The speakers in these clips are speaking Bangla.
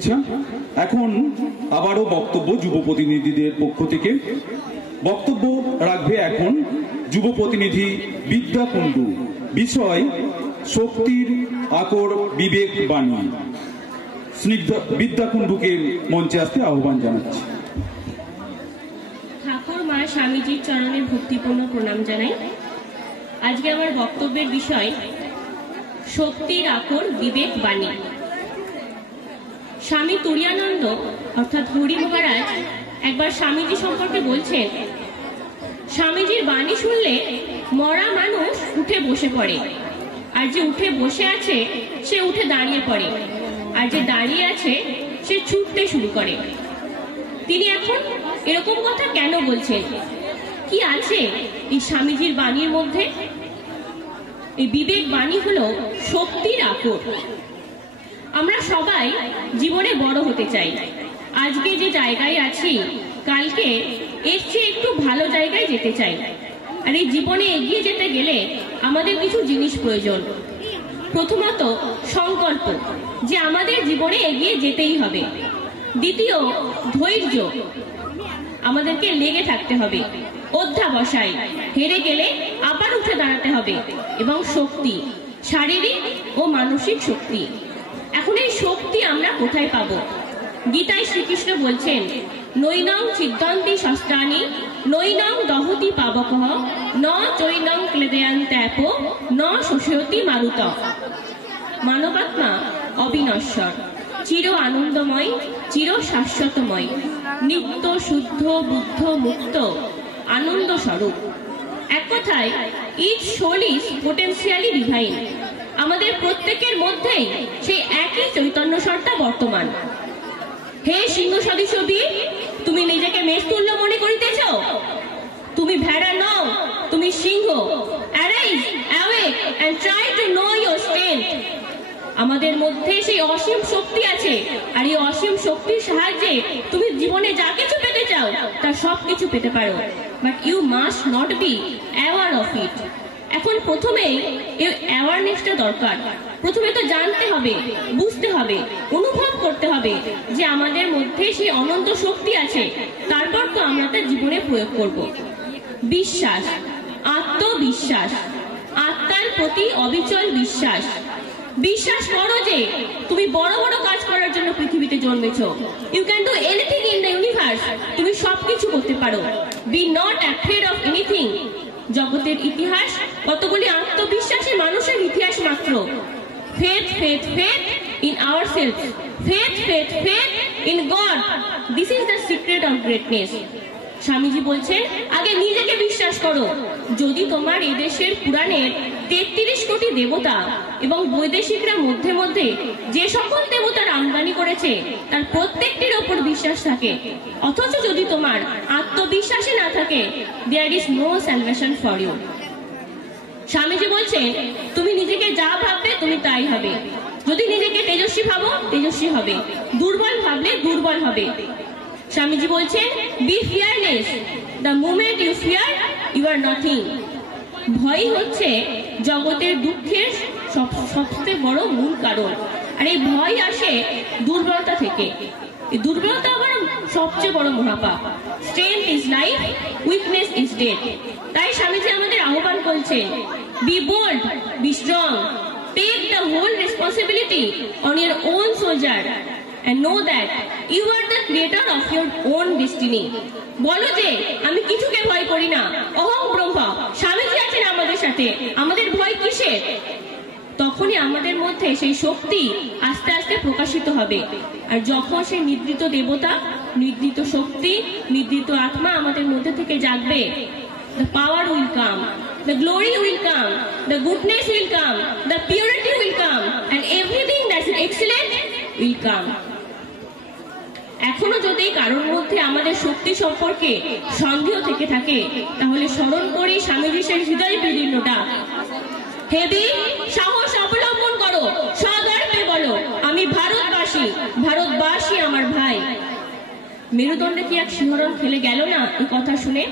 শুভেচ্ছা। এখন আবারও বক্তব্য যুব প্রতিনিধিদের পক্ষ থেকে। বক্তব্য রাখবে এখন যুব প্রতিনিধি বিদ্যা কুণ্ডু। বিষয় শক্তির আকর বিবেক বাণী। স্নিগ্ধা বিদ্যা কুণ্ডুকে মঞ্চে আসতে আহ্বান জানাচ্ছি। ঠাকুর মা স্বামীজির চরণে ভক্তিপূর্ণ প্রণাম জানাই। আজকে আমার বক্তব্যের বিষয় শক্তির আকর বিবেক বাণী। স্বামী তুরীয়ানন্দ অর্থাৎ হরি মহারাজ একবার স্বামীজি সম্পর্কে বলছেন, স্বামীজির বাণী শুনলে মরা মানুষ উঠে বসে পড়ে, আর যে উঠে বসে আছে সে উঠে দাঁড়িয়ে পড়ে, আর যে দাঁড়িয়ে আছে সে ছুটতে শুরু করে। তিনি এখন এরকম কথা কেন বলছেন? কি আছে এই স্বামীজির বাণীর মধ্যে? এই বিবেক বাণী হলো শক্তির আকর। আমরা সবাই জীবনে বড় হতে চাই। আজকে যে জায়গায় আছি, কালকে এর চেয়ে একটু ভালো জায়গায় যেতে চাই। আর এই জীবনে এগিয়ে যেতে গেলে আমাদের কিছু জিনিস প্রয়োজন। প্রথমত সংকল্প, যে আমাদের জীবনে এগিয়ে যেতেই হবে। দ্বিতীয় ধৈর্য, আমাদেরকে লেগে থাকতে হবে। অধ্যাবসায়, হেরে গেলে আবার উঠে দাঁড়াতে হবে। এবং শক্তি, শারীরিক ও মানসিক শক্তি। এখন এই শক্তি আমরা কোথায় পাবো? গীতায় শ্রীকৃষ্ণ বলছেন, নৈনং ছিদ্যন্তি শস্ত্রাণি নৈনং দহতি পাবকঃ ন চৈনং ক্লেদয়ান্ত্যাপো ন শোষয়তি মারুত। মানবাত্মা অবিনশ্বর, চির আনন্দময়, চির শাশ্বতময়, নিত্য শুদ্ধ বুদ্ধ মুক্ত আনন্দ স্বরূপ। এক কথায় each soul is potentially divine. আমাদের প্রত্যেকের মধ্যেই সেই একই চৈতন্য সত্তা বর্তমান। হে সিংহ সদৃশ বীর, তুমি নিজেকে মেষতুল্য মনে করিতেছ? তুমি ভেড়া নও, তুমি সিংহ। Arise, awake and try to know your strength. আমাদের মধ্যে সেই অসীম শক্তি আছে, আর এই অসীম শক্তির সাহায্যে তুমি জীবনে যা কিছু পেতে চাও তা সব কিছু পেতে পারো। But you must not be aware of it. এখন প্রথমে এই অ্যাওয়ারনেসটা দরকার। প্রথমে তো জানতে হবে, বুঝতে হবে, অনুভব করতে হবে যে আমাদের মধ্যে সেই অনন্ত শক্তি আছে। তারপর তো আমরা তার জীবনে প্রয়োগ করব। বিশ্বাস, আত্মবিশ্বাস, আত্মার প্রতি অবিচল বিশ্বাস। বিশ্বাস করো যে তুমি বড় বড় কাজ করার জন্য পৃথিবীতে জন্মেছো। You can do anything in the universe. তুমি সবকিছু করতে পারো। Be not afraid of anything. জগতের ইতিহাস কতগুলি আত্মবিশ্বাসী মানুষের ইতিহাস মাত্র। Faith faith faith in ourselves, faith faith faith in God. This is the secret of greatness. Swamiji বলছেন, আগে নিজেকে বিশ্বাস করো। যদি তোমার এদেশের পুরাণের 33 কোটি দেবতা এবং বৈদেশিকরা মধ্যে মধ্যে যে সকল দেবতার আমদানি করেছে তার প্রত্যেকটির ওপর বিশ্বাস থাকে, অথচ যদি তোমার আত্মবিশ্বাসী না থাকে, there is no salvation for you. Swamiji বলছেন, তুমি নিজেকে যা ভাববে তুমি তাই হবে। যদি নিজেকে তেজস্বী ভাবো, তেজস্বী হবে। দুর্বল ভাবলে দুর্বল হবে। স্বামীজি বলছেন, be fearless. The moment you fear, you are nothing. ভয় হচ্ছে জগতের দুঃখের সবচেয়ে বড় মূল কারণ। আর এই ভয় আসে দুর্বলতা থেকে। এই দুর্বলতা আবার সবচেয়ে বড় মহাপাপ। Strength is life, weakness is death. তাই স্বামীজি আমাদের আহ্বান করছেন, be bold, be strong, take the whole responsibility on your own shoulder and know that you are the creator of your own destiny. বলো যে আমি কিছুকে ভয় করি না, অহং ব্রহ্ম। স্বামীজি আছেন আমাদের সাথে, আমাদের ভয় কিসের? তখনই আমাদের মধ্যে সেই শক্তি আস্তে আস্তে প্রকাশিত হবে। আর যখন সেই নিদ্রিত দেবতা, নিদ্রিত শক্তি, নিদ্রিত আত্মা আমাদের মধ্যে থেকে জাগবে, the power will come, the glory will come, the goodness will come, the purity will come, and everything that is excellent will come. এখনো যদি কারোর মধ্যে আমাদের শক্তি সম্পর্কে সন্দেহ থেকে থাকে, তাহলে স্মরণ করি স্বামীজি সেই হৃদয় বিদীর্ণটা। হে বীর, সাহস অবলম্বন করো, সগর্বে বলো, আমি ভারতবাসী, ভারতবাসী আমার ভাই। মেরুদণ্ডে কি এক শিহরণ খেলে গেল না এই কথা শুনে?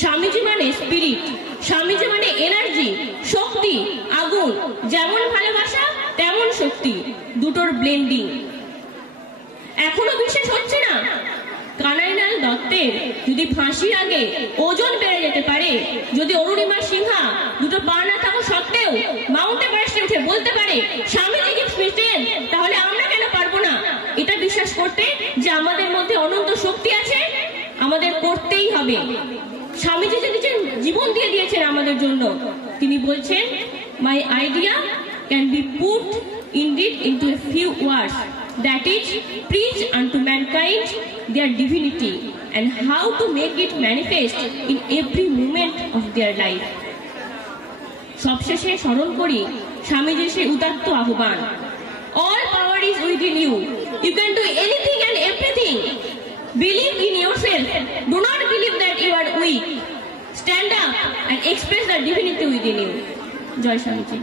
স্বামীজি মানে স্পিরিট, স্বামীজি মানে এনার্জি, শক্তি, আগুন। যেমন ভালোবাসা তেমন শক্তি, দুটোর ব্লেন্ডিং। দত্তের যদি ফাঁসির আগে ওজন বেড়ে যেতে পারে, যদি অরুণিমা সিনহা দুটো পা না থাকা সত্ত্বেও মাউন্ট এভারেস্টে উঠে বলতে পারে স্বামীজি গিভস মি স্ট্রেংথ, তাহলে আমরা কেন পারবো না এটা বিশ্বাস করতে যে আমাদের মধ্যে অনন্ত শক্তি আছে? আমাদের করতেই হবে। স্বামীজি যে নিজের জীবন দিয়ে দিয়েছেন আমাদের জন্য, তিনি বলছেন মাই idea can be put indeed into a few words, that is, preach unto mankind their divinity and how to make it manifest in every moment of their life. সবশেষে স্মরণ করি স্বামীজির সেই উদাত্ত আহ্বান, all power is within you, you can do anything and everything, believe in yourself, do not believe that you are weak, stand up and express the divinity within you. Joy Swamiji.